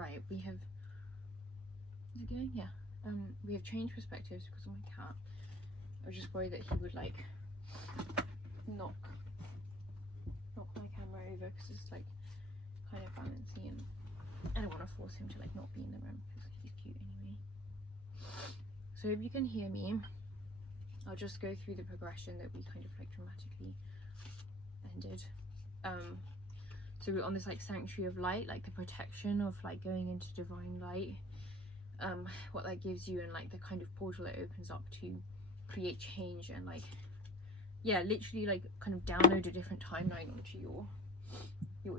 right, we have, is it going? Yeah. We have changed perspectives because of my cat. I was just worried that he would like knock my camera over because it's like kind of balancing, and I don't want to force him to like not be in the room because he's cute anyway. So if you can hear me, I'll just go through the progression that we kind of like dramatically ended. So we're on this like sanctuary of light, like the protection of like going into divine light, what that gives you, and like the kind of portal it opens up to create change and like, yeah, literally like kind of download a different timeline onto your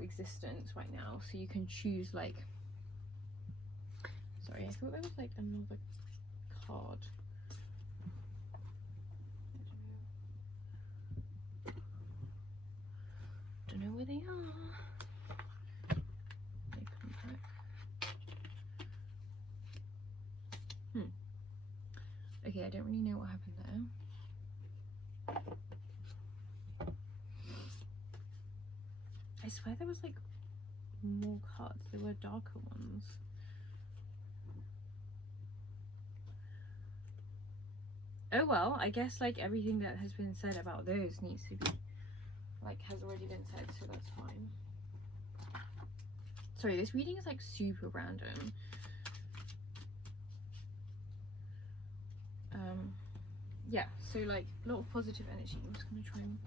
existence right now. So you can choose like, sorry, I thought there was like another card. Don't know where they are. They come back. Okay, I don't really know what happened there. I swear there was like more cards. There were darker ones. Oh well, I guess like everything that has been said about those needs to be like has already been said, so that's fine. Sorry, this reading is like super random. Yeah, so like a lot of positive energy. I'm just gonna try and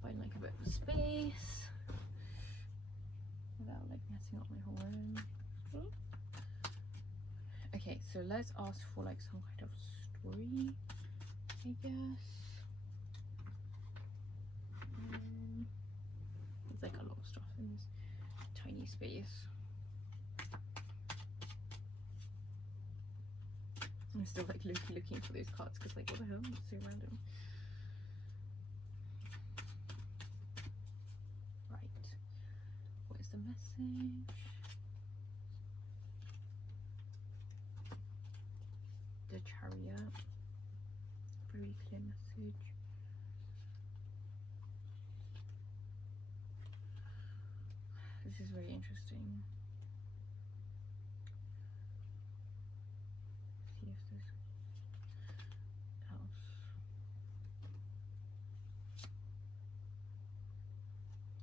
find like a bit of space without like messing up my whole room. Okay, so let's ask for like some kind of story, I guess. There's like a lot of stuff in this tiny space. I'm still like looking for those cards because like what the hell, it's so random. Right, what is the message? The Chariot, very clear message. This is very interesting. See if there's else.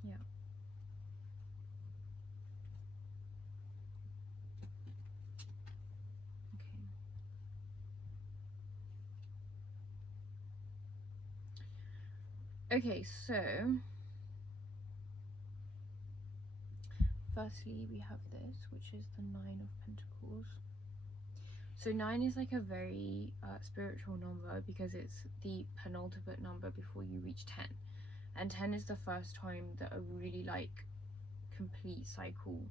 Yeah. Okay, so firstly we have this, which is the 9 of Pentacles. So 9 is like a very spiritual number because it's the penultimate number before you reach 10, and 10 is the first time that a really like complete cycle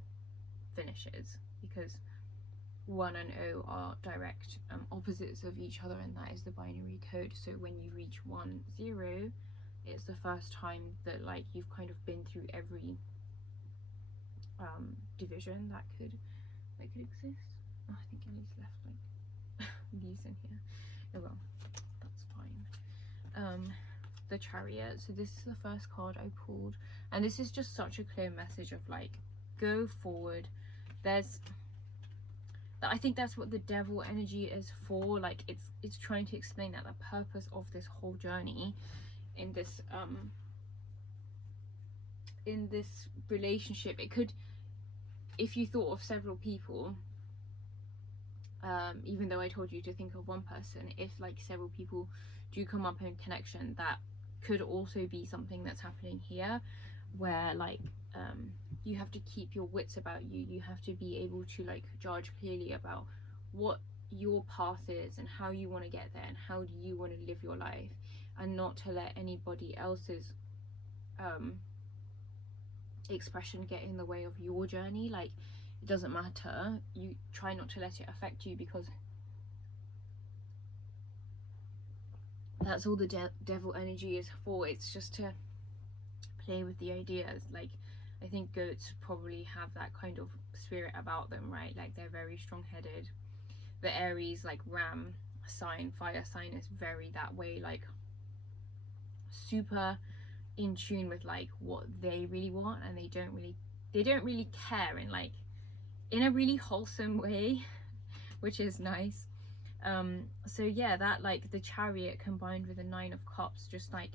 finishes, because 1 and 0 are direct opposites of each other, and that is the binary code. So when you reach 1, 0, it's the first time that like you've kind of been through every division that could exist. Oh, I think Ellie's left like these in here. Oh well, that's fine. The Chariot. So this is the first card I pulled, and this is just such a clear message of like, go forward. I think that's what the Devil energy is for. Like it's trying to explain that the purpose of this whole journey in this relationship, it could, if you thought of several people, even though I told you to think of one person, if like several people do come up in connection, that could also be something that's happening here, where like you have to keep your wits about you. You have to be able to like judge clearly about what your path is and how you want to get there and how do you want to live your life, and not to let anybody else's expression get in the way of your journey. Like it doesn't matter, you try not to let it affect you, because that's all the devil energy is for. It's just to play with the ideas. Like I think goats probably have that kind of spirit about them, right? Like they're very strong-headed. The Aries, like Ram sign, fire sign, is very that way, like super in tune with like what they really want, and they don't really care in a really wholesome way, which is nice. So yeah, that like the Chariot combined with the Nine of Cups, just like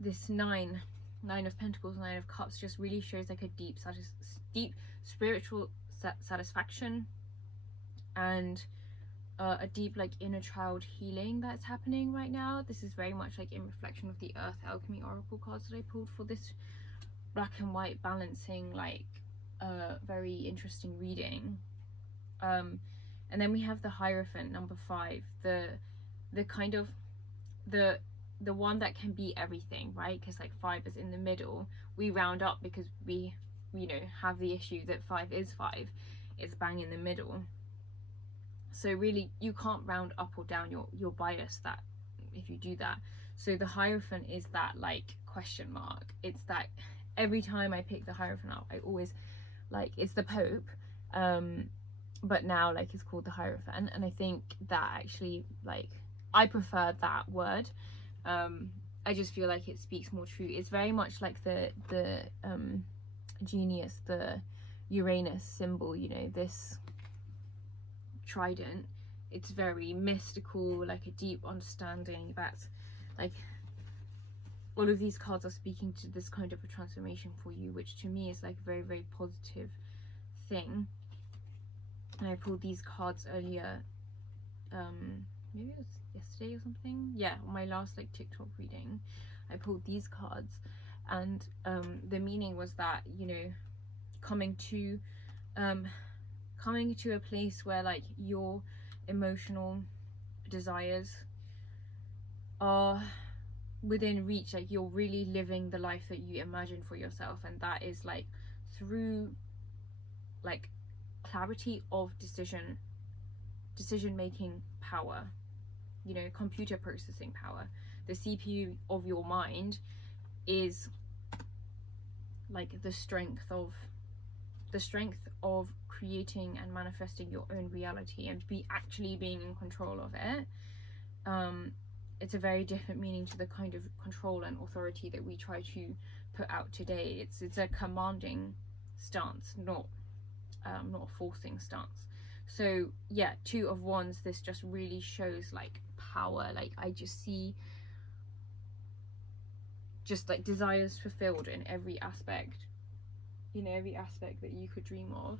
this nine of Pentacles, Nine of Cups, just really shows like a deep spiritual satisfaction, and a deep like inner child healing that's happening right now. This is very much like in reflection of the Earth Alchemy Oracle cards that I pulled for this black and white balancing, like very interesting reading. And then we have the Hierophant, number 5, the kind of the one that can be everything, right? Because like 5 is in the middle. We round up because we, you know, have the issue that 5 is 5. It's bang in the middle. So really you can't round up or down, your bias that if you do that. So the Hierophant is that like question mark. It's that every time I pick the Hierophant up, I always like, it's the Pope, but now like it's called the Hierophant, and I think that actually, like, I prefer that word. I just feel like it speaks more true. It's very much like the genius, the Uranus symbol, you know, this trident. It's very mystical, like a deep understanding. That's like, all of these cards are speaking to this kind of a transformation for you, which to me is like a very, very positive thing. And I pulled these cards earlier, maybe it was yesterday or something. Yeah, on my last like TikTok reading, I pulled these cards, and the meaning was that, you know, coming to a place where like your emotional desires are within reach, like you're really living the life that you imagine for yourself, and that is like through like clarity of decision making power, you know, computer processing power. The CPU of your mind is like the strength of creating and manifesting your own reality and actually being in control of it. It's a very different meaning to the kind of control and authority that we try to put out today. It's a commanding stance, not a forcing stance. So yeah, 2 of Wands, this just really shows like power. Like I just see just like desires fulfilled in every aspect, you know, every aspect that you could dream of.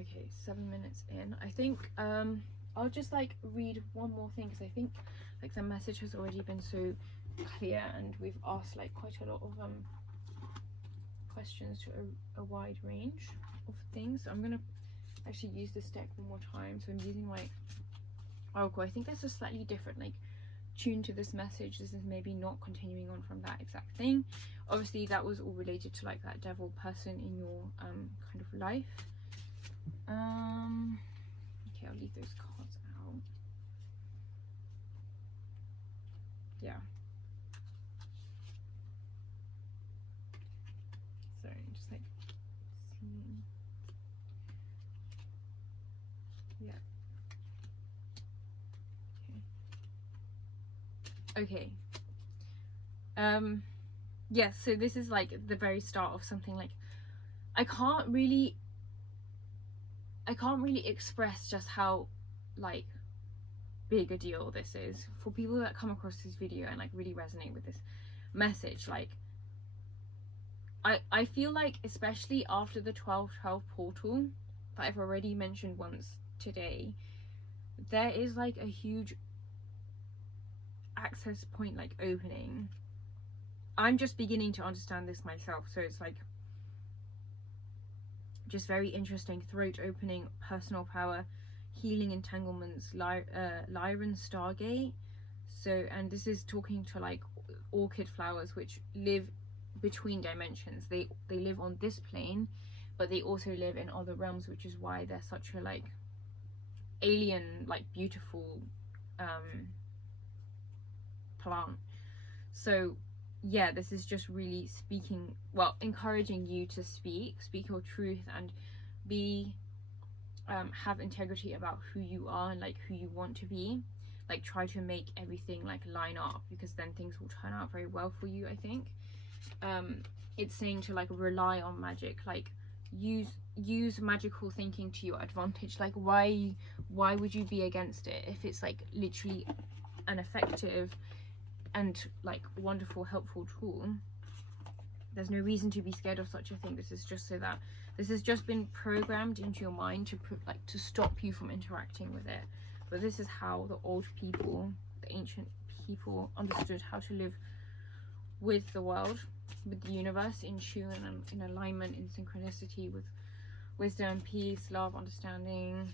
Okay, 7 minutes in. I think I'll just like read one more thing, because I think like the message has already been so clear, and we've asked like quite a lot of questions to a wide range of things. So I'm gonna actually use this deck one more time. So I'm using my Oracle. I think there's a slightly different like tune to this message. This is maybe not continuing on from that exact thing. Obviously that was all related to like that devil person in your kind of life. Okay, I'll leave those cards out. Yeah. So just like seeing. Yeah. Okay. Yeah, so this is like the very start of something like I can't really express just how like big a deal this is for people that come across this video and like really resonate with this message. Like I feel like, especially after the 12/12 portal that I've already mentioned once today, there is like a huge access point like opening. I'm just beginning to understand this myself, so it's like just very interesting. Throat opening, personal power, healing entanglements, Lyran Stargate. So, and this is talking to like orchid flowers which live between dimensions. They live on this plane, but they also live in other realms, which is why they're such a like alien, like beautiful plant. So yeah, this is just really speaking, well, encouraging you to speak your truth and be have integrity about who you are and like who you want to be. Like try to make everything like line up, because then things will turn out very well for you, I think. it's saying to like rely on magic, like use magical thinking to your advantage. Like why would you be against it if it's like literally an effective and like wonderful, helpful tool? There's no reason to be scared of such a thing. This is just so that this has just been programmed into your mind to put like to stop you from interacting with it. But this is how the old people, the ancient people, understood how to live with the world, with the universe, in tune and in alignment, in synchronicity with wisdom, peace, love, understanding.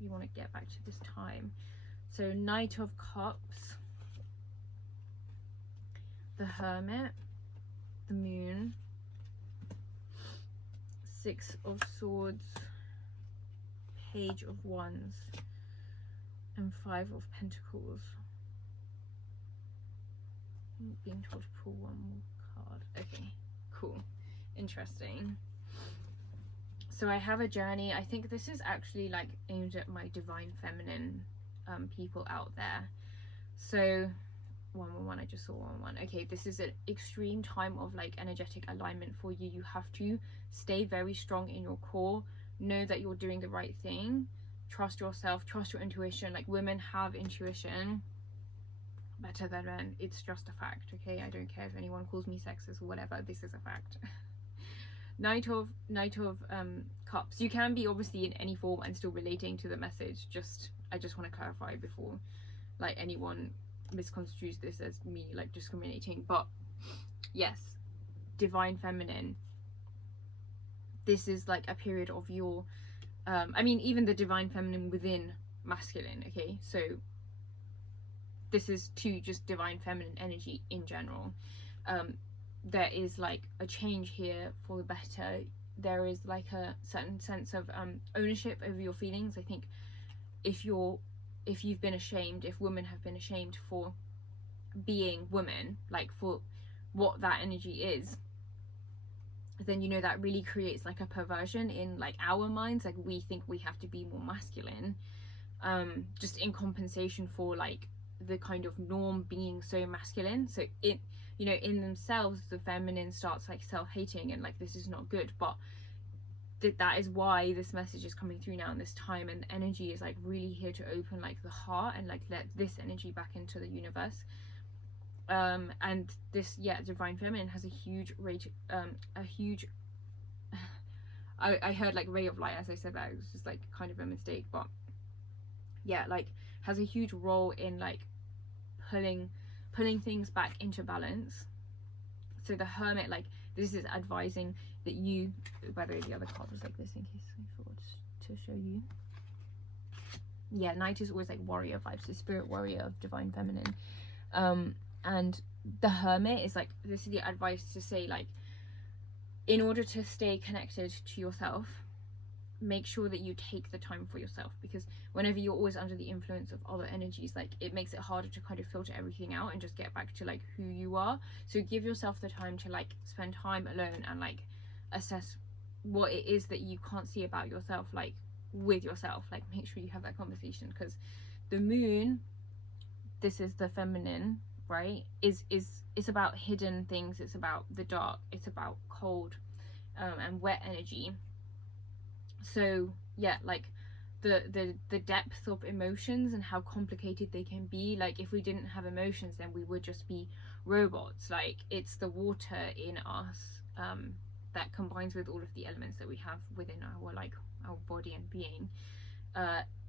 You want to get back to this time. So Knight of Cups, the Hermit, the Moon, Six of Swords, Page of Wands, and Five of Pentacles. I'm being told to pull one more card. Okay, cool, interesting. So I have a journey. I think this is actually like aimed at my divine feminine people out there. So 111, I just saw 111. Okay, this is an extreme time of like energetic alignment for you. You have to stay very strong in your core, know that you're doing the right thing, trust yourself, trust your intuition. Like women have intuition better than men. It's just a fact. Okay, I don't care if anyone calls me sexist or whatever, this is a fact. Knight of Cups. You can be obviously in any form and still relating to the message. I just want to clarify before like anyone misconstrues this as me like discriminating. But yes, divine feminine, this is like a period of your I mean even the divine feminine within masculine. Okay, so this is to just divine feminine energy in general. There is like a change here for the better. There is like a certain sense of ownership over your feelings. I think if you've been ashamed, if women have been ashamed for being women, like for what that energy is, then you know that really creates like a perversion in like our minds. Like we think we have to be more masculine, just in compensation for like the kind of norm being so masculine. So it, you know, in themselves the feminine starts like self-hating and like this is not good. But that is why this message is coming through now in this time, and the energy is like really here to open like the heart and like let this energy back into the universe. And this, yeah, divine feminine has a huge rate, a huge I heard like ray of light as I said that. It was just like kind of a mistake, but yeah, like has a huge role in like pulling things back into balance. So the Hermit, like this is advising that you, by the way the other card was like this in case I forgot to show you. Yeah, Knight is always like warrior vibes, the spirit warrior of divine feminine. And the Hermit is like, this is the advice to say like, in order to stay connected to yourself, make sure that you take the time for yourself, because whenever you're always under the influence of other energies, like it makes it harder to kind of filter everything out and just get back to like who you are. So give yourself the time to like spend time alone and like assess what it is that you can't see about yourself, like with yourself. Like make sure you have that conversation, because the Moon, this is the feminine, right, is it's about hidden things, it's about the dark, it's about cold and wet energy. So yeah, like the depth of emotions and how complicated they can be. Like if we didn't have emotions, then we would just be robots. Like it's the water in us that combines with all of the elements that we have within our body and being,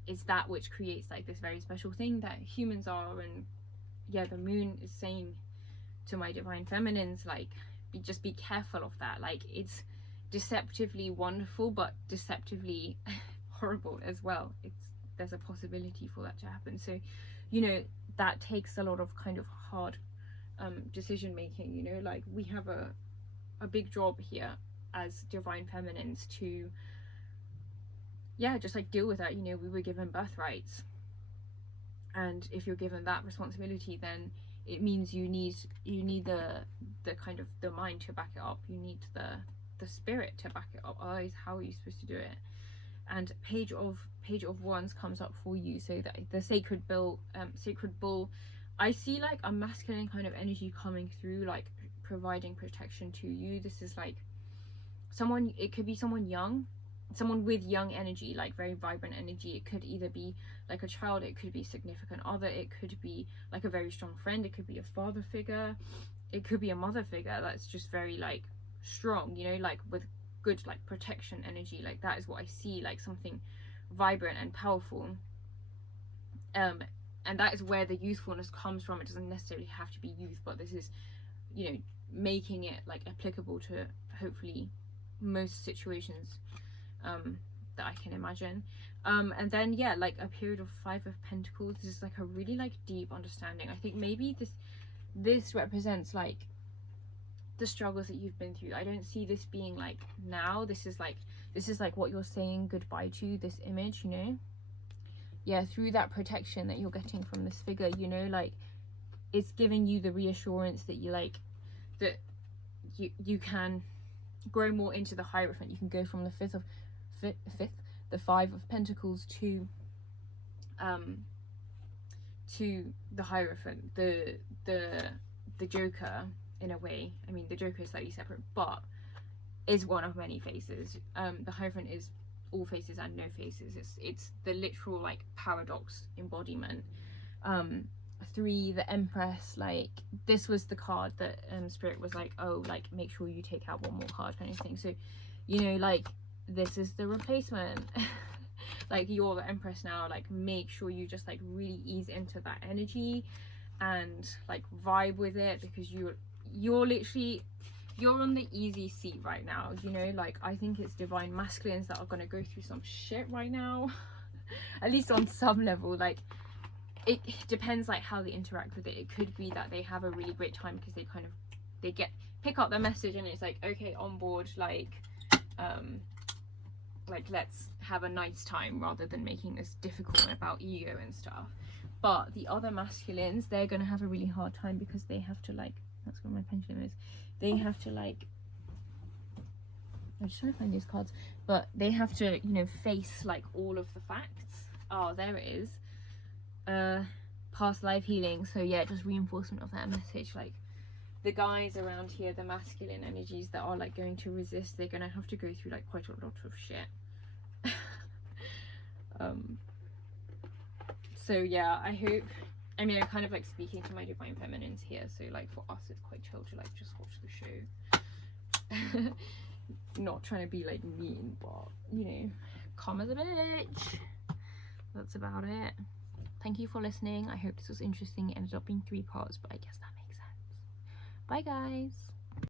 is that which creates like this very special thing that humans are. And yeah, the Moon is saying to my divine feminines, like just be careful of that. Like it's deceptively wonderful but deceptively horrible as well. There's a possibility for that to happen. So you know, that takes a lot of kind of hard decision making. You know, like we have a big job here as divine feminines to, yeah, just like deal with that. You know, we were given birthrights, and if you're given that responsibility, then it means you need the kind of the mind to back it up. You need the spirit to back it up. Otherwise, how are you supposed to do it? And Page of Wands comes up for you. So that the sacred bull, I see like a masculine kind of energy coming through, like providing protection to you. This is like someone, it could be someone young, someone with young energy, like very vibrant energy. It could either be like a child, it could be significant other, it could be like a very strong friend, it could be a father figure, it could be a mother figure that's just very like strong, you know, like with good like protection energy. Like that is what I see, like something vibrant and powerful. And that is where the youthfulness comes from. It doesn't necessarily have to be youth, but this is, you know, making it like applicable to hopefully most situations that I can imagine. And then yeah, like a period of 5 of Pentacles. This is like a really like deep understanding. I think maybe this represents like the struggles that you've been through. I don't see this being like now. This is like what you're saying goodbye to, this image, you know. Yeah, through that protection that you're getting from this figure, you know, like it's giving you the reassurance that you like, that you can grow more into the Hierophant. You can go from the the 5 of Pentacles to the Hierophant, the Joker in a way. I mean, the Joker is slightly separate, but is one of many faces. The Hierophant is all faces and no faces. It's the literal like paradox embodiment. 3, the Empress. Like this was the card that Spirit was like, oh, like make sure you take out one more card kind of thing. So, you know, like this is the replacement. Like you're the Empress now. Like make sure you just like really ease into that energy and like vibe with it, because you're literally, you're on the easy seat right now, you know. Like I think it's divine masculines that are going to go through some shit right now. At least on some level. Like it depends like how they interact with it. It could be that they have a really great time because they pick up the message and it's like, okay, on board, like let's have a nice time, rather than making this difficult about ego and stuff. But the other masculines, they're going to have a really hard time because they have to like, that's what my pendulum is, they have to like, I'm just trying to find these cards, but they have to, you know, face like all of the facts. Oh, there it is. Past life healing. So yeah, just reinforcement of that message. Like the guys around here, the masculine energies that are like going to resist, they're gonna have to go through like quite a lot of shit. So yeah, I hope, I mean, I'm kind of like speaking to my divine feminines here, so like for us it's quite chill to like just watch the show. Not trying to be like mean, but you know, calm as a bitch. That's about it. Thank you for listening. I hope this was interesting. It ended up being 3 parts, but I guess that makes sense. Bye guys.